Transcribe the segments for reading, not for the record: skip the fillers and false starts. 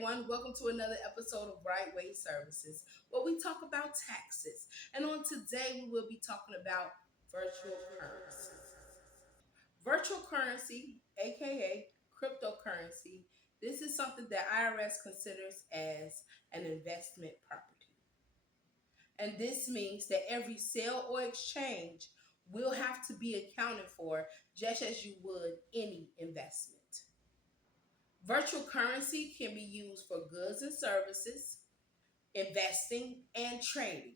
everyone. Welcome to another episode of Right Way Services, where we talk about taxes. And on today, we will be talking about virtual currency. Virtual currency, aka cryptocurrency, this is something that IRS considers as an investment property. And this means that every sale or exchange will have to be accounted for just as you would any investment. Virtual currency can be used for goods and services, investing, and trading.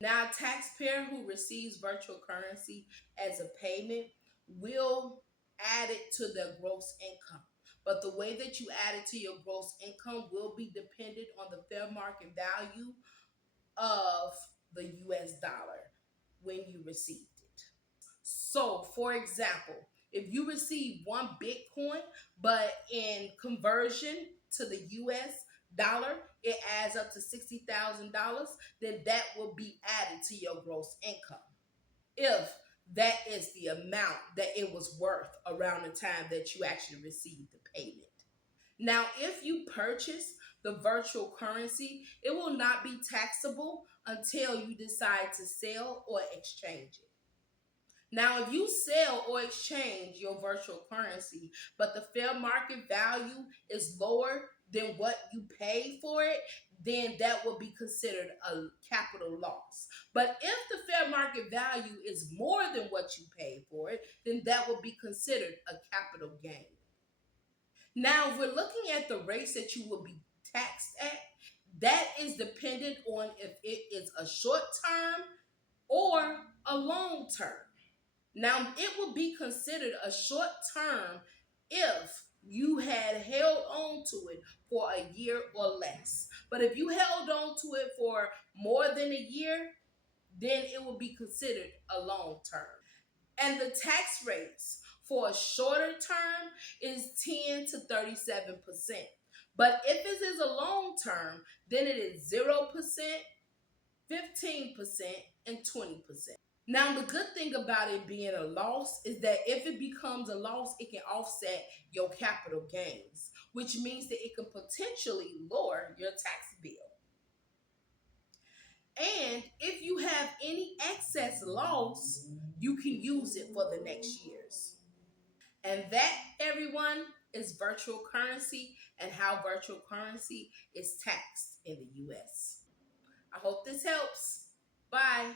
Now, a taxpayer who receives virtual currency as a payment will add it to their gross income. But the way that you add it to your gross income will be dependent on the fair market value of the US dollar when you received it. So, for example, if you receive one Bitcoin, but in conversion to the US dollar, it adds up to $60,000, then that will be added to your gross income. If that is the amount that it was worth around the time that you actually received the payment. Now, if you purchase the virtual currency, it will not be taxable until you decide to sell or exchange it. Now, if you sell or exchange your virtual currency, but the fair market value is lower than what you paid for it, then that will be considered a capital loss. But if the fair market value is more than what you paid for it, then that will be considered a capital gain. Now, if we're looking at the rates that you will be taxed at, that is dependent on if it is a short term or a long term. Now, it will be considered a short term if you had held on to it for a year or less. But if you held on to it for more than a year, then it will be considered a long term. And the tax rates for a shorter term is 10 to 37%. But if it is a long term, then it is 0%, 15%, and 20%. Now, the good thing about it being a loss is that if it becomes a loss, it can offset your capital gains, which means that it can potentially lower your tax bill. And if you have any excess loss, you can use it for the next years. And that, everyone, is virtual currency and how virtual currency is taxed in the US. I hope this helps. Bye.